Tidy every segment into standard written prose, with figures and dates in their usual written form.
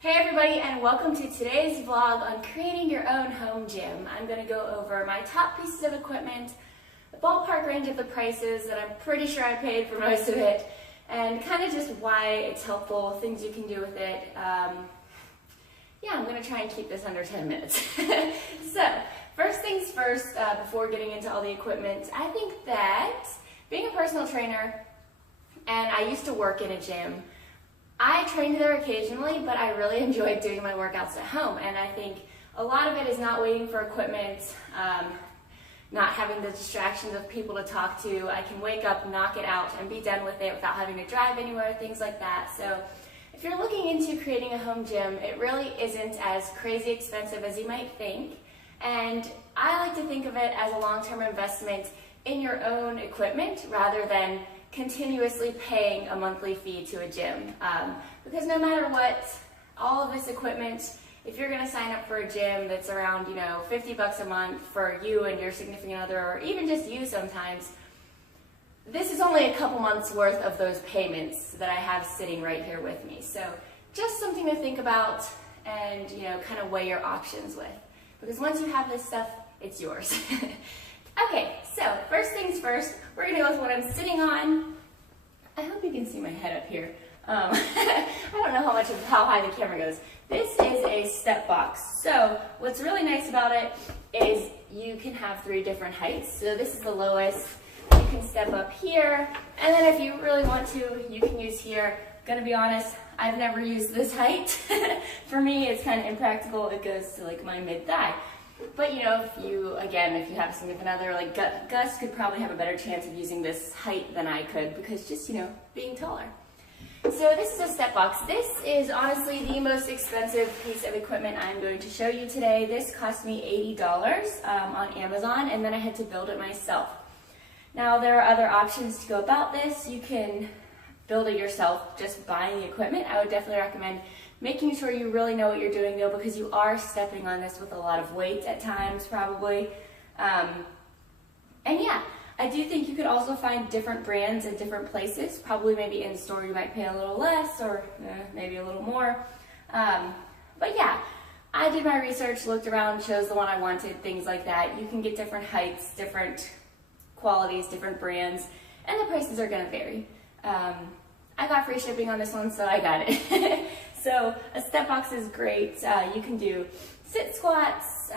Hey everybody, and welcome to today's vlog on creating your own home gym. I'm going to go over my top pieces of equipment, the ballpark range of the prices that I'm pretty sure I paid for most of it, and kind of just why it's helpful, things you can do with it. Yeah, I'm going to try and keep this under 10 minutes. So, first things first, before getting into all the equipment, I think that being a personal trainer, and I used to work in a gym, I trained there occasionally, but I really enjoyed doing my workouts at home, and I think a lot of it is not waiting for equipment, not having the distractions of people to talk to. I can wake up, knock it out, and be done with it without having to drive anywhere, things like that. So if you're looking into creating a home gym, it really isn't as crazy expensive as you might think, and I like to think of it as a long-term investment in your own equipment rather than continuously paying a monthly fee to a gym, because no matter what, all of this equipment, if you're going to sign up for a gym that's around, $50 a month for you and your significant other, or even just you sometimes, this is only a couple months worth of those payments that I have sitting right here with me. So just something to think about and kind of weigh your options with, because once you have this stuff, it's yours. Okay, so first things first, we're going to go with what I'm sitting on. I hope you can see my head up here. I don't know how high the camera goes. This is a step box. So what's really nice about it is you can have 3 different heights. So this is the lowest. You can step up here, and then if you really want to, you can use here. Gonna be honest, I've never used this height. For me, it's kind of impractical. It goes to like my mid-thigh. But if you have a significant other, like Gus could probably have a better chance of using this height than I could, because just, being taller. So this is a step box. This is honestly the most expensive piece of equipment I'm going to show you today. This cost me $80 on Amazon, and then I had to build it myself. Now there are other options to go about this. You can build it yourself, just buying the equipment. I would definitely recommend making sure you really know what you're doing though, because you are stepping on this with a lot of weight at times probably. And yeah, I do think you could also find different brands in different places. Probably maybe in store you might pay a little less, or maybe a little more. But yeah, I did my research, looked around, chose the one I wanted, things like that. You can get different heights, different qualities, different brands, and the prices are going to vary. I got free shipping on this one, so I got it. So a step box is great. You can do sit squats,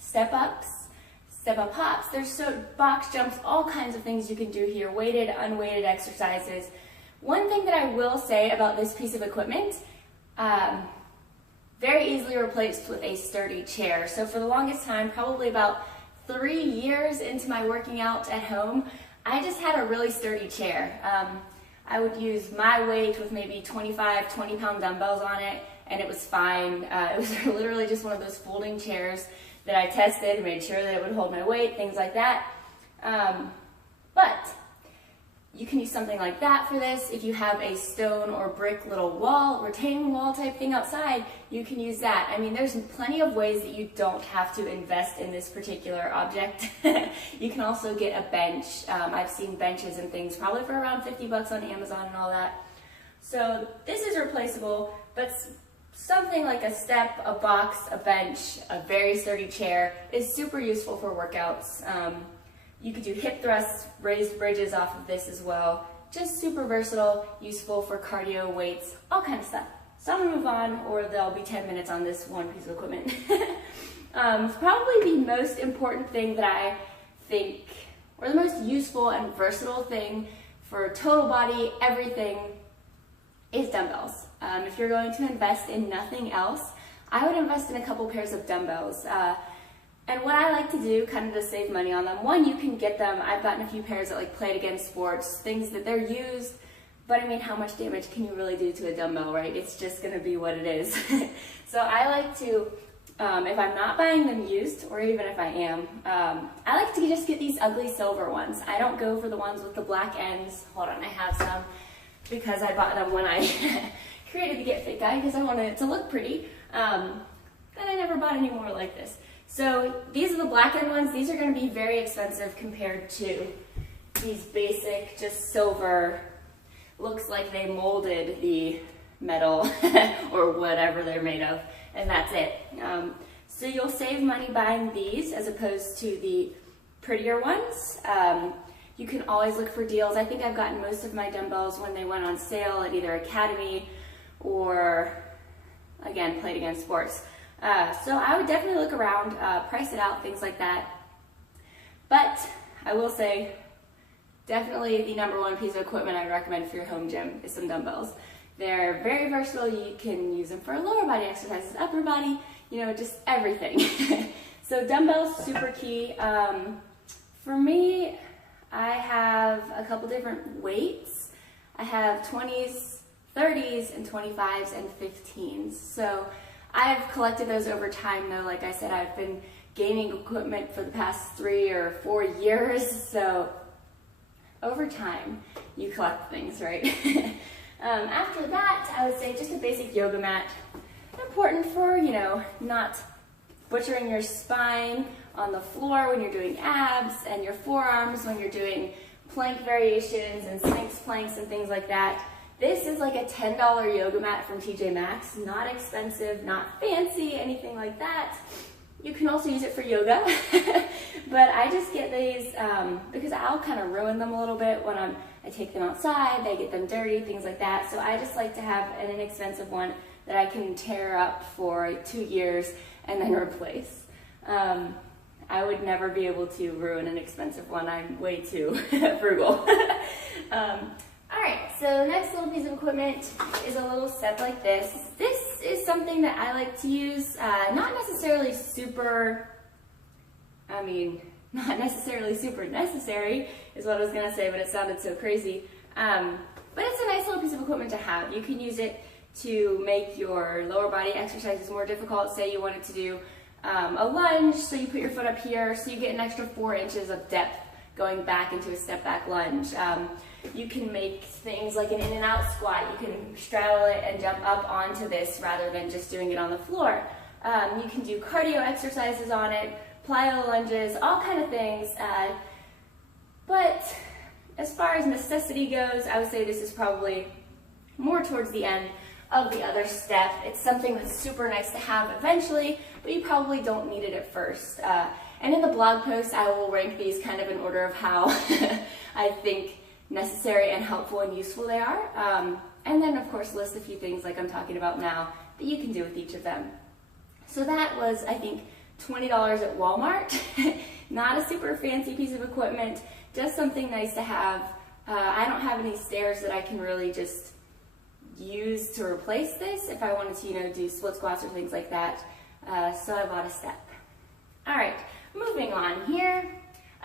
step ups, step up hops. There's box jumps, all kinds of things you can do here. Weighted, unweighted exercises. One thing that I will say about this piece of equipment, very easily replaced with a sturdy chair. So for the longest time, probably about 3 years into my working out at home, I just had a really sturdy chair. I would use my weight with maybe 25, 20-pound dumbbells on it, and it was fine. It was literally just one of those folding chairs that I tested, made sure that it would hold my weight, things like that. But you can use something like that for this. If you have a stone or brick little wall, retaining wall type thing outside, you can use that. I mean, there's plenty of ways that you don't have to invest in this particular object. You can also get a bench. I've seen benches and things probably for around $50 on Amazon and all that. So this is replaceable, but something like a step, a box, a bench, a very sturdy chair is super useful for workouts. You could do hip thrusts, raised bridges off of this as well. Just super versatile, useful for cardio, weights, all kinds of stuff. So I'm gonna move on, or there'll be 10 minutes on this one piece of equipment. Probably the most important thing that I think, or the most useful and versatile thing for total body, everything, is dumbbells. If you're going to invest in nothing else, I would invest in a couple pairs of dumbbells. And what I like to do, kind of to save money on them, one, you can get them, I've gotten a few pairs at like Play It Again Sports, things that they're used, but I mean, how much damage can you really do to a dumbbell, right? It's just going to be what it is. So I like to, if I'm not buying them used, or even if I am, I like to just get these ugly silver ones. I don't go for the ones with the black ends. Hold on, I have some, because I bought them when I created the Get Fit Guide, because I wanted it to look pretty. Then I never bought any more like this. So these are the black end ones. These are going to be very expensive compared to these basic, just silver, looks like they molded the metal or whatever they're made of, and that's it. So you'll save money buying these as opposed to the prettier ones. You can always look for deals. I think I've gotten most of my dumbbells when they went on sale at either Academy or, again, Played Again Sports. So I would definitely look around, price it out, things like that. But I will say, definitely the #1 piece of equipment I recommend for your home gym is some dumbbells. They're very versatile. You can use them for lower body exercises, upper body, you know, just everything. So dumbbells, super key. For me, I have a couple different weights. I have 20s, 30s, and 25s and 15s. So I've collected those over time though. Like I said, I've been gaming equipment for the past 3 or 4 years. So over time, you collect things, right? After that, I would say just a basic yoga mat. Important for, you know, not butchering your spine on the floor when you're doing abs, and your forearms when you're doing plank variations and Sphinx planks and things like that. This is like a $10 yoga mat from TJ Maxx. Not expensive, not fancy, anything like that. You can also use it for yoga, but I just get these because I'll kind of ruin them a little bit when I take them outside, they get them dirty, things like that. So I just like to have an inexpensive one that I can tear up for 2 years and then replace. I would never be able to ruin an expensive one. I'm way too frugal. Alright, so the next little piece of equipment is a little set like this. This is something that I like to use, not necessarily super necessary is what I was going to say, but it sounded so crazy. But it's a nice little piece of equipment to have. You can use it to make your lower body exercises more difficult. Say you wanted to do a lunge, so you put your foot up here, so you get an extra 4 inches of depth going back into a step back lunge. You can make things like an in and out squat. You can straddle it and jump up onto this rather than just doing it on the floor. You can do cardio exercises on it, plyo lunges, all kind of things. But as far as necessity goes, I would say this is probably more towards the end of the other step. It's something that's super nice to have eventually, but you probably don't need it at first. And in the blog post, I will rank these kind of in order of how I think necessary and helpful and useful they are. And then of course list a few things like I'm talking about now that you can do with each of them. So that was, I think, $20 at Walmart. Not a super fancy piece of equipment, just something nice to have. I don't have any stairs that I can really just use to replace this if I wanted to, you know, do split squats or things like that. So I bought a step. All right, moving on here.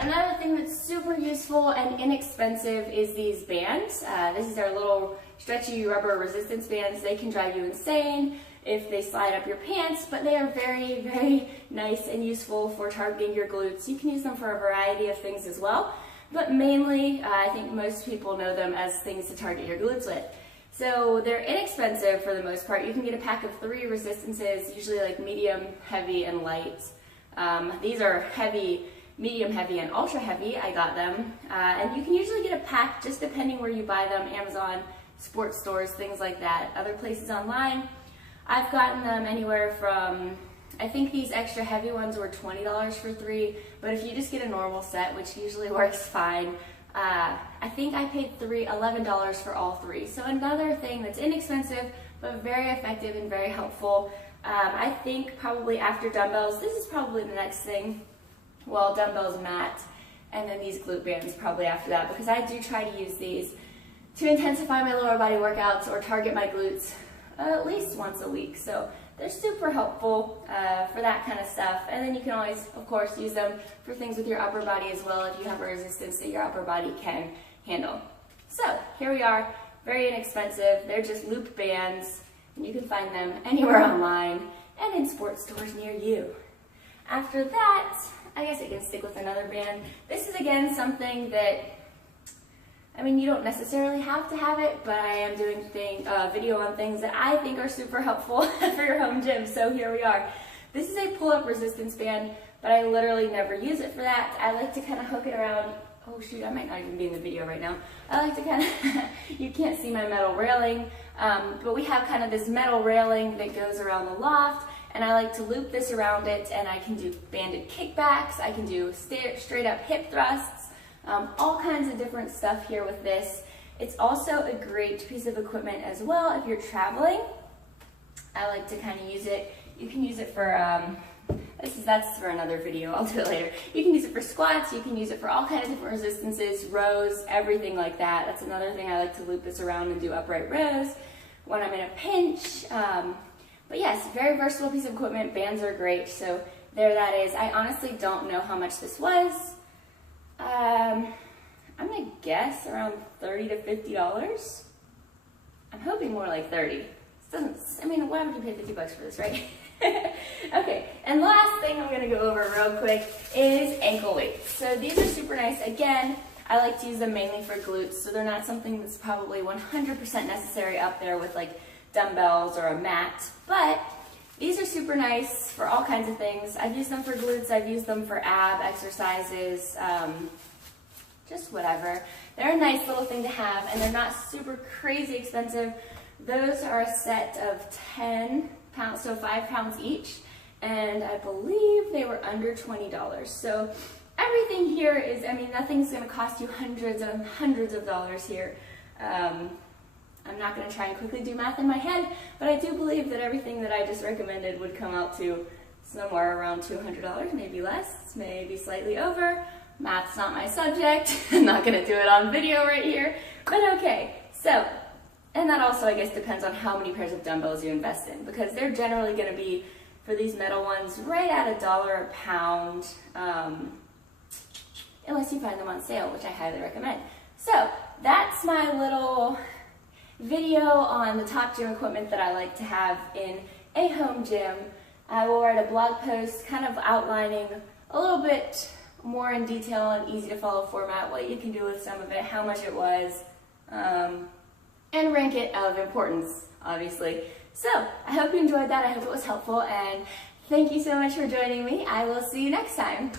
Another thing that's super useful and inexpensive is these bands. This is our little stretchy rubber resistance bands. They can drive you insane if they slide up your pants, but they are very, very nice and useful for targeting your glutes. You can use them for a variety of things as well, but mainly I think most people know them as things to target your glutes with. So they're inexpensive for the most part. You can get a pack of 3 resistances, usually like medium, heavy, and light. These are heavy, medium heavy, and ultra heavy. I got them. And you can usually get a pack just depending where you buy them. Amazon, sports stores, things like that. Other places online. I've gotten them anywhere from, I think these extra heavy ones were $20 for 3, but if you just get a normal set, which usually works fine, I think I paid $11 for all 3. So another thing that's inexpensive, but very effective and very helpful. I think probably after dumbbells, this is probably the next thing. Well, dumbbells, mat, and then these glute bands probably after that, because I do try to use these to intensify my lower body workouts or target my glutes at least once a week. So they're super helpful for that kind of stuff. And then you can always, of course, use them for things with your upper body as well if you have a resistance that your upper body can handle. So here we are, very inexpensive. They're just loop bands, and you can find them anywhere online and in sports stores near you. After that, I guess I can stick with another band. This is again something that, I mean, you don't necessarily have to have it, but I am doing video on things that I think are super helpful for your home gym, so here we are. This is a pull-up resistance band, but I literally never use it for that. I like to kind of hook it around, oh shoot, I might not even be in the video right now. I like to kind of, you can't see my metal railing. But we have kind of this metal railing that goes around the loft, and I like to loop this around it, and I can do banded kickbacks, I can do straight up hip thrusts, all kinds of different stuff here with this. It's also a great piece of equipment as well if you're traveling. I like to kind of use it. You can use it for, that's for another video, I'll do it later. You can use it for squats, you can use it for all kinds of different resistances, rows, everything like that. That's another thing I like to loop this around and do upright rows when I'm in a pinch. But yes, very versatile piece of equipment. Bands are great, so there that is. I honestly don't know how much this was. I'm gonna guess around $30 to $50. I'm hoping more like 30. Why would you pay 50 bucks for this, right? Okay, and last thing I'm gonna go over real quick is ankle weights. So these are super nice. Again, I like to use them mainly for glutes, so they're not something that's probably 100% necessary up there with like dumbbells or a mat, but these are super nice for all kinds of things. I've used them for glutes, I've used them for ab exercises, just whatever. They're a nice little thing to have, and they're not super crazy expensive. Those are a set of 10 pounds, so 5 pounds each, and I believe they were under $20. So everything here is, nothing's gonna cost you hundreds and hundreds of dollars here. I'm not gonna try and quickly do math in my head, but I do believe that everything that I just recommended would come out to somewhere around $200, maybe less, maybe slightly over. Math's not my subject. I'm not gonna do it on video right here, but okay. So, and that also, I guess, depends on how many pairs of dumbbells you invest in, because they're generally gonna be, for these metal ones, right at $1 a pound, unless you find them on sale, which I highly recommend. So, that's my little video on the top gym equipment that I like to have in a home gym. I will write a blog post kind of outlining a little bit more in detail and easy to follow format, what you can do with some of it, how much it was, and rank it of importance, obviously. So, I hope you enjoyed that, I hope it was helpful, and thank you so much for joining me. I will see you next time.